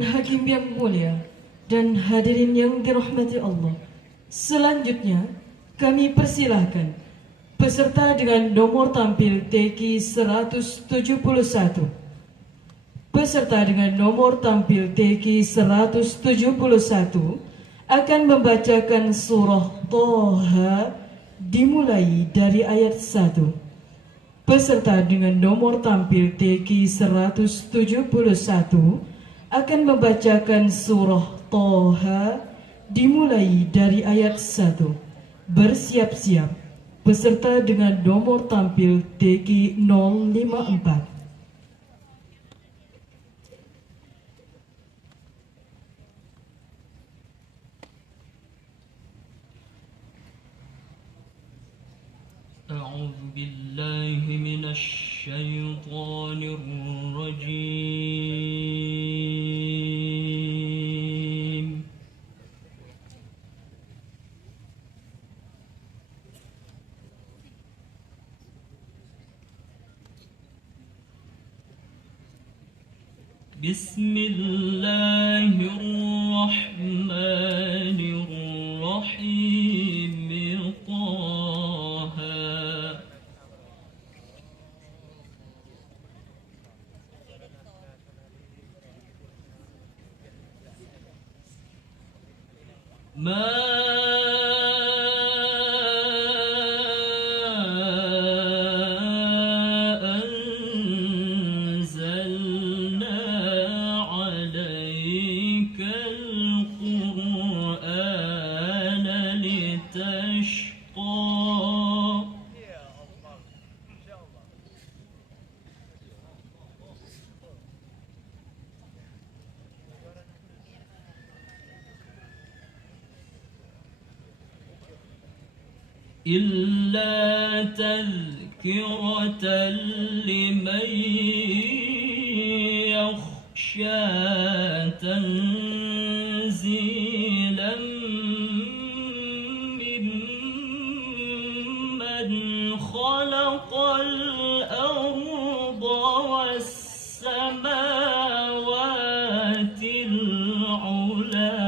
Hakim yang mulia dan hadirin yang dirahmati Allah, selanjutnya kami persilahkan peserta dengan nomor tampil TQ 171. Peserta dengan nomor tampil TQ 171 akan membacakan surah Thaha dimulai dari ayat 1. Peserta dengan nomor tampil TQ 171 akan membacakan surah Thaha dimulai dari ayat 1. Bersiap-siap peserta dengan nomor tampil TQ 054. أعوذ بالله من الشيطان الرجيم بسم الله الرحمن الرحيم طه ما أنزلنا عليك القرآن لتشقى إلا تذكرة لمن يخشى تنزيلا ممن خلق الأرض والسماوات العلى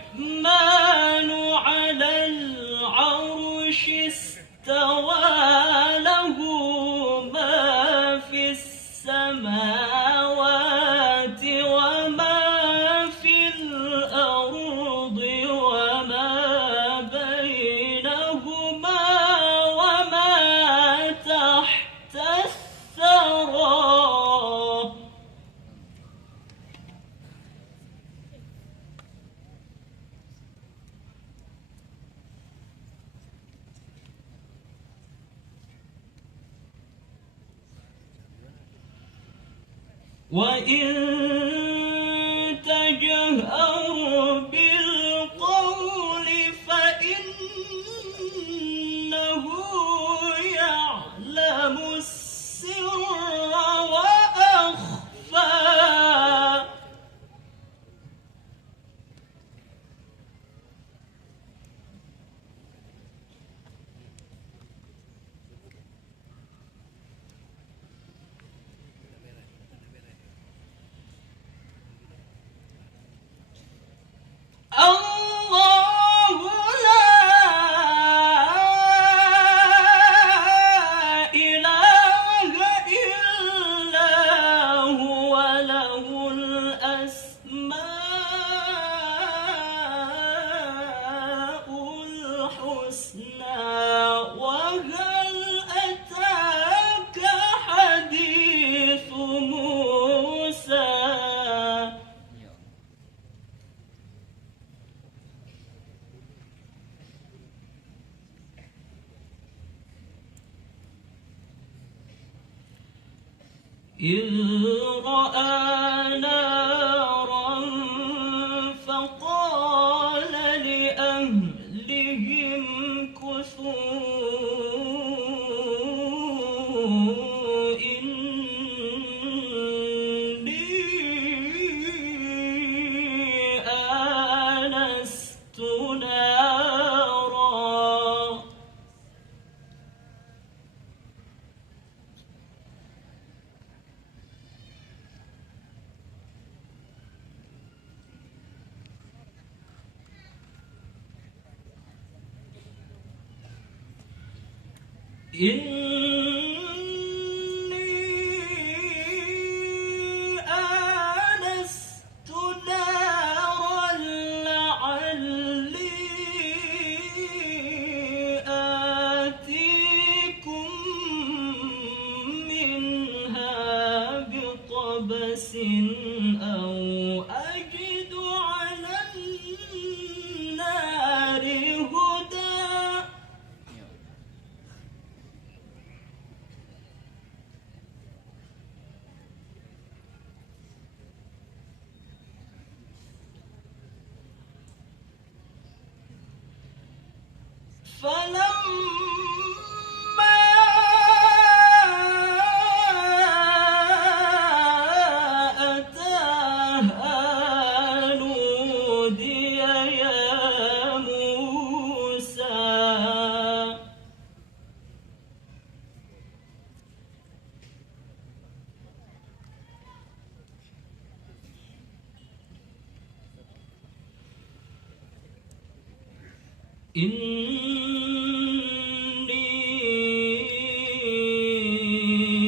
الرحمن على العرش استوى له ما في السماوات وما في الأرض وما بينهما وما تحت الثرى وإن تجهر بالقول فإنه يعلم السر وأخفى الله لا إله إلا هو له الأسماء الحسنى وهل أتاك حديث موسى إذ رأى نارا فقال لأهلهم كثوا إني إني آنست نارا لعلي آتيكم منها بقبس أو أجد على النار هدى فلما أتاها نودي يا موسى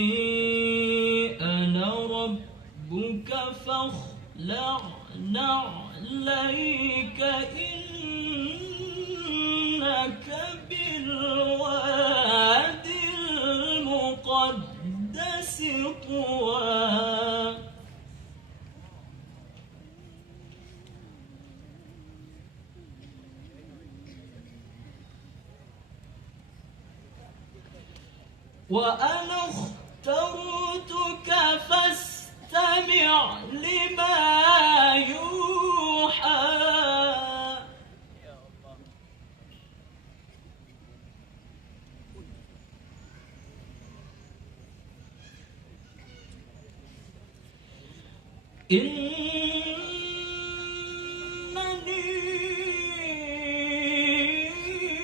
إني أنا ربك فاخلع نعليك إنك بالوادي المقدس طوى وأنا اخترتك فاستمع لما يوحى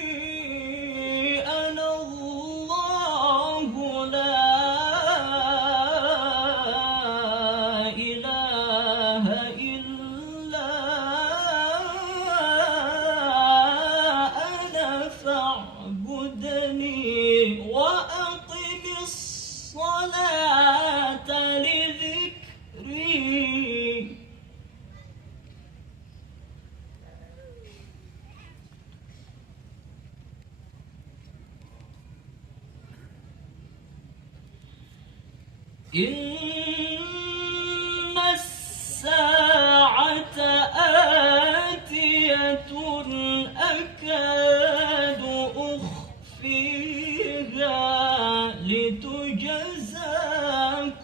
إنني أنا الله لا إله إلا أنا فاعبدني وأقم الصلاة لذكري إن الساعة آتية أكاد أخفيها لتجزى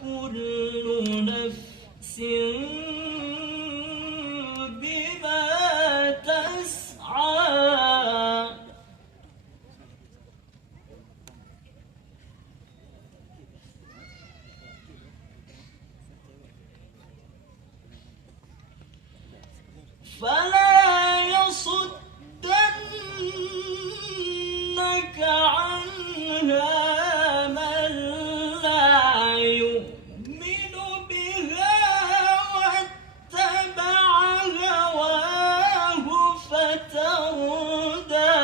كل نفس بما تسعى فلا يصدنك عنها من لا يؤمن بها واتبع هواه فتردى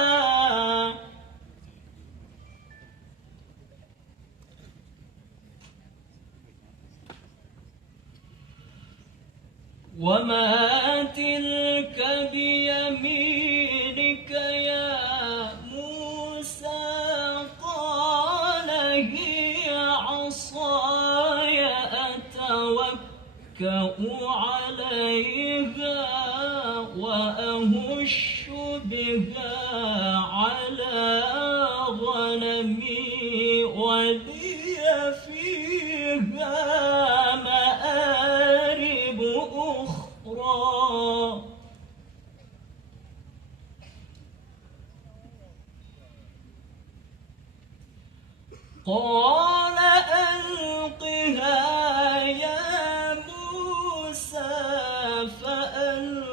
وما تلك بيمينك يا موسى قال هي عصاي أتوكأ عليها وأهش بها على غنمي ولي فيها مآرب أخرى قال ألقها يا موسى فألقاها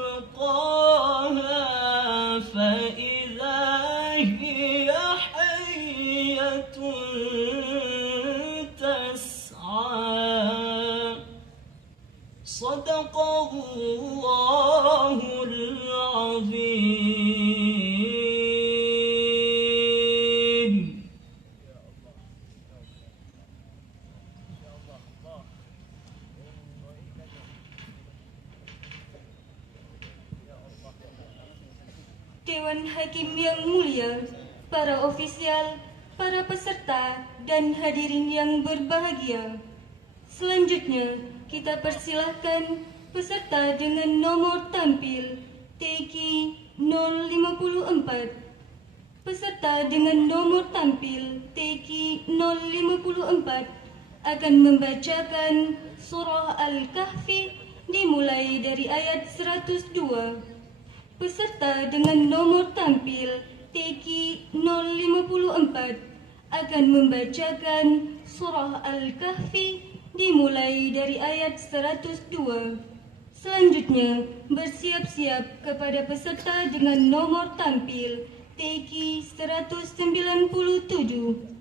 فإذا هي حية تسعى صدق الله العظيم. Dewan Hakim yang mulia, para ofisial, para peserta, dan hadirin yang berbahagia. Selanjutnya, kita persilahkan peserta dengan nomor tampil TQ 054. Peserta dengan nomor tampil TQ 054 akan membacakan surah Al-Kahfi dimulai dari ayat 102. Peserta dengan nomor tampil TQ 054 akan membacakan surah Al-Kahfi dimulai dari ayat 102. Selanjutnya, bersiap-siap kepada peserta dengan nomor tampil TQ 197.